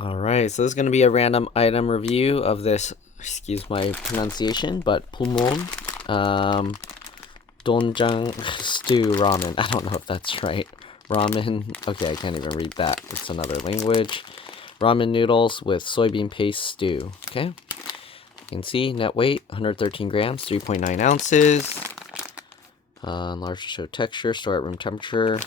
Alright, so this is going to be a random item review of this, excuse my pronunciation, but Pulmuone, Doenjang stew ramen. I don't know if that's right. Ramen, okay, I can't even read that. It's another language. Ramen noodles with soybean paste stew, okay? You can see net weight, 113 grams, 3.9 ounces. Large to show texture, store at room temperature.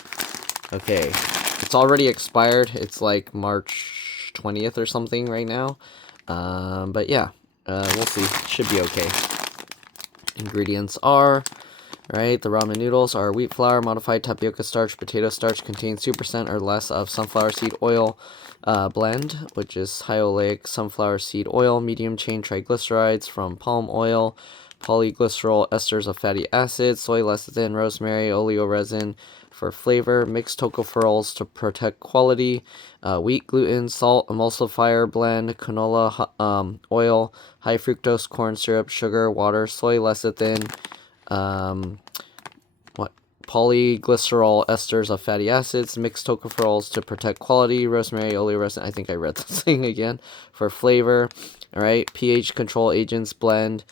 Okay, it's already expired. It's like March 20th or something right now. But yeah, we'll see. Should be okay. Ingredients are, right, the ramen noodles are wheat flour, modified tapioca starch, potato starch, contains 2% or less of sunflower seed oil blend, which is high oleic sunflower seed oil, medium chain triglycerides from palm oil, polyglycerol esters of fatty acids, soy lecithin, rosemary, oleoresin for flavor, mixed tocopherols to protect quality, wheat gluten, salt, emulsifier blend, canola oil, high fructose corn syrup, sugar, water, soy lecithin, polyglycerol esters of fatty acids, mixed tocopherols to protect quality, rosemary, oleoresin, I think I read this thing again, for flavor, alright, pH control agents blend,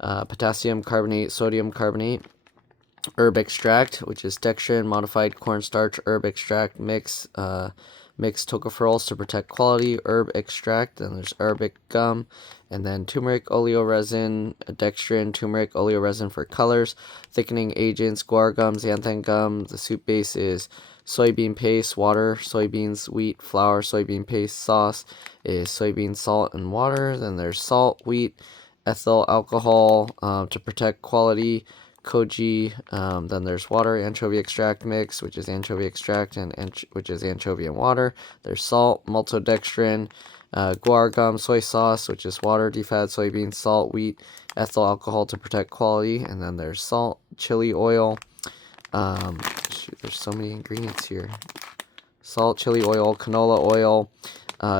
potassium carbonate, sodium carbonate, herb extract, which is dextrin, modified cornstarch, herb extract mix, mixed tocopherols to protect quality, herb extract, then there's arabic gum, and then turmeric oleoresin, dextrin, turmeric oleoresin for colors, thickening agents, guar gum, xanthan gum. The soup base is soybean paste, water, soybeans, wheat, flour, soybean paste. Sauce is soybean salt and water. Then there's salt, wheat, ethyl alcohol to protect quality, koji, then there's water, anchovy extract mix, which is anchovy extract which is anchovy and water. There's salt, maltodextrin, guar gum, soy sauce, which is water, defat, soybean, salt, wheat, ethyl alcohol to protect quality, and then there's salt, chili oil. Shoot, there's so many ingredients here. Salt, chili oil, canola oil,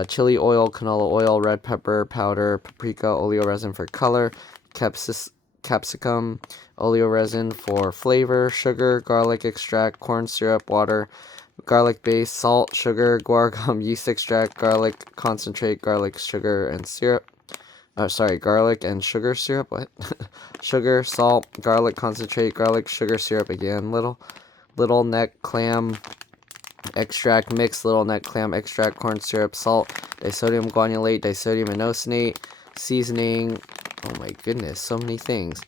chili oil, canola oil, red pepper powder, paprika, oleoresin for color, capsicum, oleoresin for flavor, sugar, garlic extract, corn syrup, water, garlic base, salt, sugar, guar gum, yeast extract, garlic concentrate, garlic sugar and syrup. Garlic and sugar syrup. What? Sugar, salt, garlic concentrate, garlic sugar syrup again. Little neck clam extract mix, little neck clam extract, corn syrup, salt, disodium guanylate, disodium inosinate, seasoning. Oh my goodness, so many things.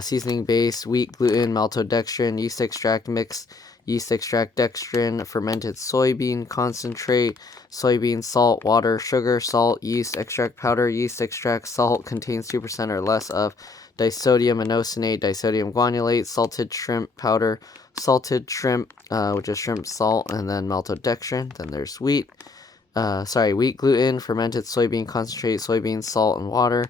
Seasoning base, wheat gluten, maltodextrin, yeast extract mix, yeast extract dextrin, fermented soybean concentrate, soybean salt, water, sugar, salt, yeast extract powder, yeast extract salt, contains 2% or less of disodium inosinate, disodium guanylate, salted shrimp powder, salted shrimp, which is shrimp salt, and then maltodextrin. Then there's wheat gluten, fermented soybean concentrate, soybean salt and water,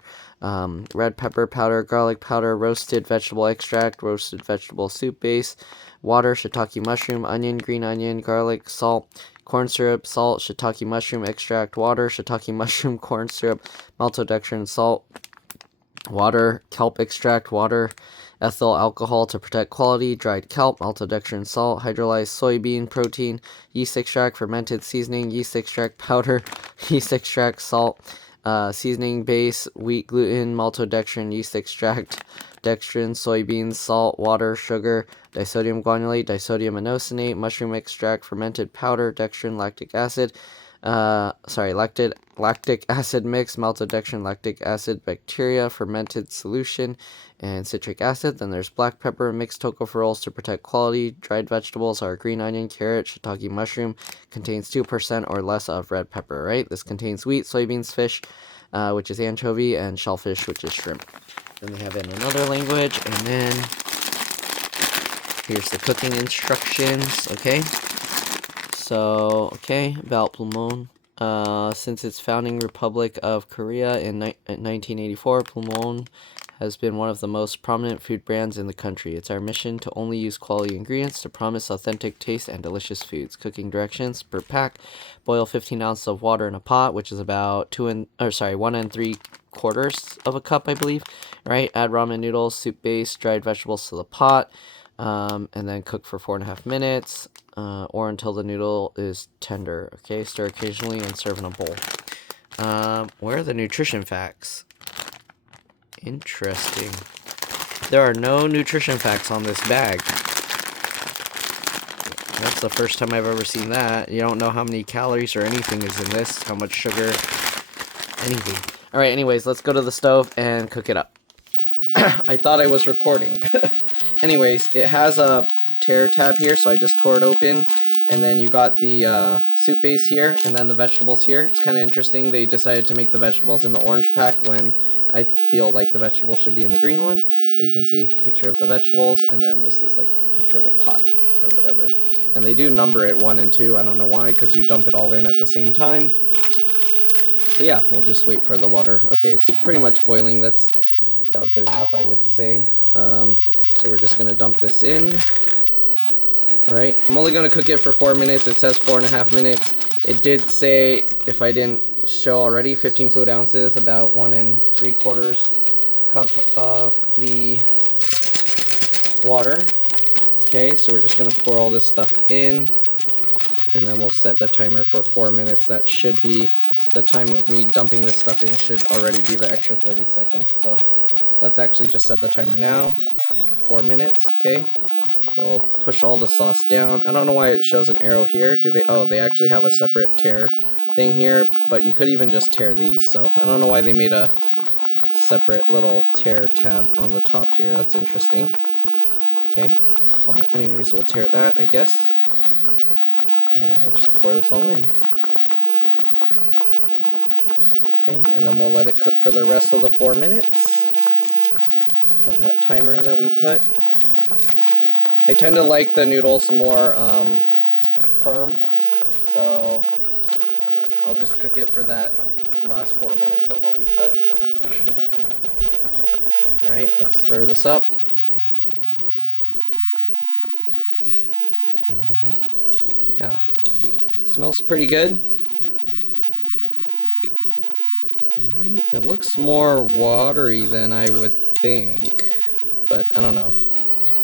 red pepper powder, garlic powder, roasted vegetable extract, roasted vegetable soup base, water, shiitake mushroom, onion, green onion, garlic, salt, corn syrup, salt, shiitake mushroom extract, water, shiitake mushroom, corn syrup, maltodextrin, salt, water, kelp extract, water, ethyl alcohol to protect quality, dried kelp, maltodextrin, salt, hydrolyzed soybean protein, yeast extract, fermented seasoning, yeast extract powder, yeast extract salt, seasoning base, wheat gluten, maltodextrin, yeast extract, dextrin, soybeans, salt, water, sugar, disodium guanylate, disodium inosinate, mushroom extract, fermented powder, dextrin, lactic acid, lactic acid mix, maltodextrin, lactic acid, bacteria, fermented solution, and citric acid. Then there's black pepper, mixed tocopherols to protect quality. Dried vegetables are green onion, carrot, shiitake mushroom, contains 2% or less of red pepper, right? This contains wheat, soybeans, fish, which is anchovy, and shellfish, which is shrimp. Then they have it in another language, and then here's the cooking instructions, okay? So, okay, about Pulmuone. Since its founding Republic of Korea in 1984, Pulmuone has been one of the most prominent food brands in the country. It's our mission to only use quality ingredients to promise authentic taste and delicious foods. Cooking directions per pack: boil 15 ounces of water in a pot, which is about 1 3/4 of a cup, I believe. Right? Add ramen noodles, soup base, dried vegetables to the pot. And then cook for 4.5 minutes, or until the noodle is tender. Okay, stir occasionally and serve in a bowl. Where are the nutrition facts? Interesting. There are no nutrition facts on this bag. That's the first time I've ever seen that. You don't know how many calories or anything is in this, how much sugar, anything. Alright, anyways, let's go to the stove and cook it up. I thought I was recording. Anyways, it has a tear tab here, so I just tore it open. And then you got the soup base here, and then the vegetables here. It's kind of interesting. They decided to make the vegetables in the orange pack when I feel like the vegetables should be in the green one. But you can see a picture of the vegetables, and then this is like a picture of a pot or whatever. And they do number it 1 and 2. I don't know why, because you dump it all in at the same time. So yeah, we'll just wait for the water. Okay, it's pretty much boiling. That's about good enough, I would say. So we're just going to dump this in. Alright, I'm only going to cook it for 4 minutes. It says 4.5 minutes. It did say, if I didn't show already, 15 fluid ounces, about 1 3/4 cup of the water. Okay, so we're just going to pour all this stuff in, and then we'll set the timer for 4 minutes. That should be the time of me dumping this stuff in, should already be the extra 30 seconds. So let's actually just set the timer now. 4 minutes, okay? We'll push all the sauce down. I don't know why it shows an arrow here. Do they? Oh, they actually have a separate tear thing here, but you could even just tear these. So I don't know why they made a separate little tear tab on the top here. That's interesting. Okay. Well, anyways, we'll tear that, I guess. And we'll just pour this all in. Okay, and then we'll let it cook for the rest of the 4 minutes of that timer that we put. I tend to like the noodles more firm, so I'll just cook it for that last 4 minutes of what we put. Alright, let's stir this up. And yeah, smells pretty good. Alright, it looks more watery than I would think, but I don't know.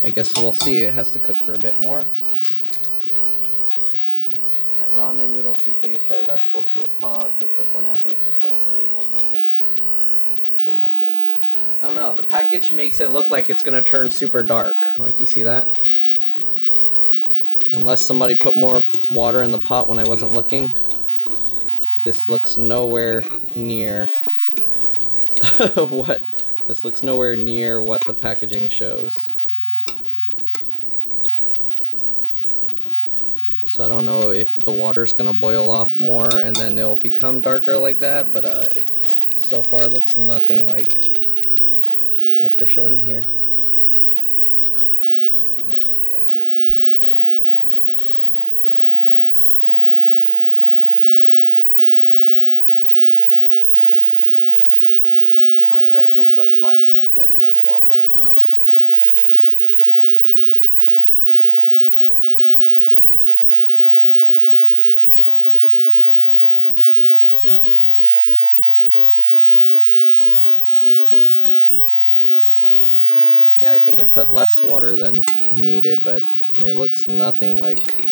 I guess we'll see. It has to cook for a bit more. Add ramen, noodle, soup base, dry vegetables to the pot. Cook for 4.5 minutes until available. Okay. That's pretty much it. I don't know. The package makes it look like it's going to turn super dark. Like, you see that? Unless somebody put more water in the pot when I wasn't looking. This looks nowhere near what... This looks nowhere near what the packaging shows. So I don't know if the water's gonna boil off more and then it'll become darker like that, but it so far looks nothing like what they're showing here. Let me see. Might have actually put less than enough water. I don't know. Yeah, I think I put less water than needed, but it looks nothing like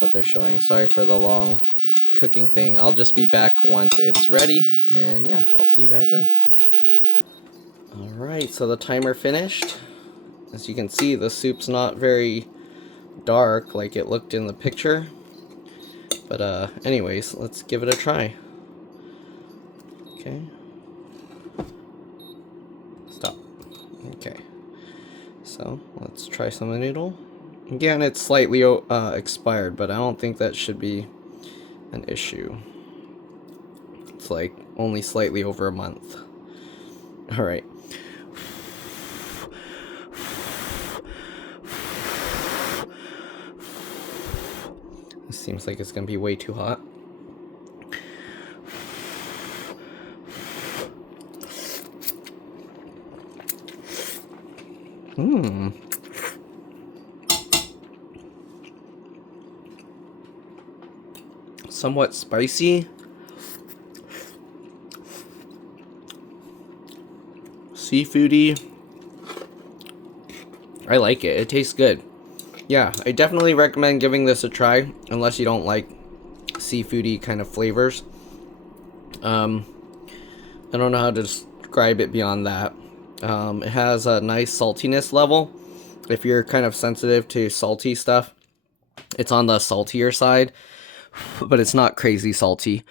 what they're showing. Sorry for the long cooking thing. I'll just be back once it's ready, and yeah, I'll see you guys then. Alright, so the timer finished. As you can see, the soup's not very dark like it looked in the picture. But anyways, let's give it a try. Okay. Stop. Okay. So, let's try some of the noodle. Again, it's slightly expired, but I don't think that should be an issue. It's like only slightly over a month. Alright. This seems like it's gonna be way too hot. Somewhat spicy. Seafoody. I like it. It tastes good. Yeah, I definitely recommend giving this a try, unless you don't like seafoody kind of flavors. I don't know how to describe it beyond that. It has a nice saltiness level. If you're kind of sensitive to salty stuff, it's on the saltier side, but it's not crazy salty.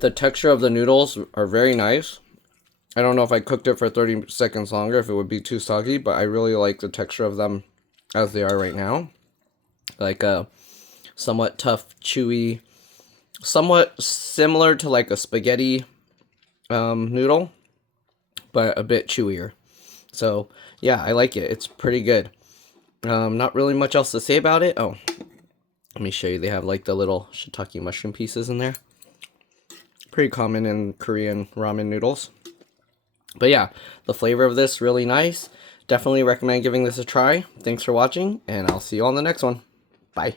The texture of the noodles are very nice. I don't know if I cooked it for 30 seconds longer, if it would be too soggy, but I really like the texture of them as they are right now. Like a somewhat tough, chewy, somewhat similar to like a spaghetti noodle, but a bit chewier. So yeah, I like it. It's pretty good. Not really much else to say about it. Oh, let me show you. They have like the little shiitake mushroom pieces in there. Pretty common in Korean ramen noodles. But yeah, the flavor of this really nice. Definitely recommend giving this a try. Thanks for watching, and I'll see you on the next one. Bye.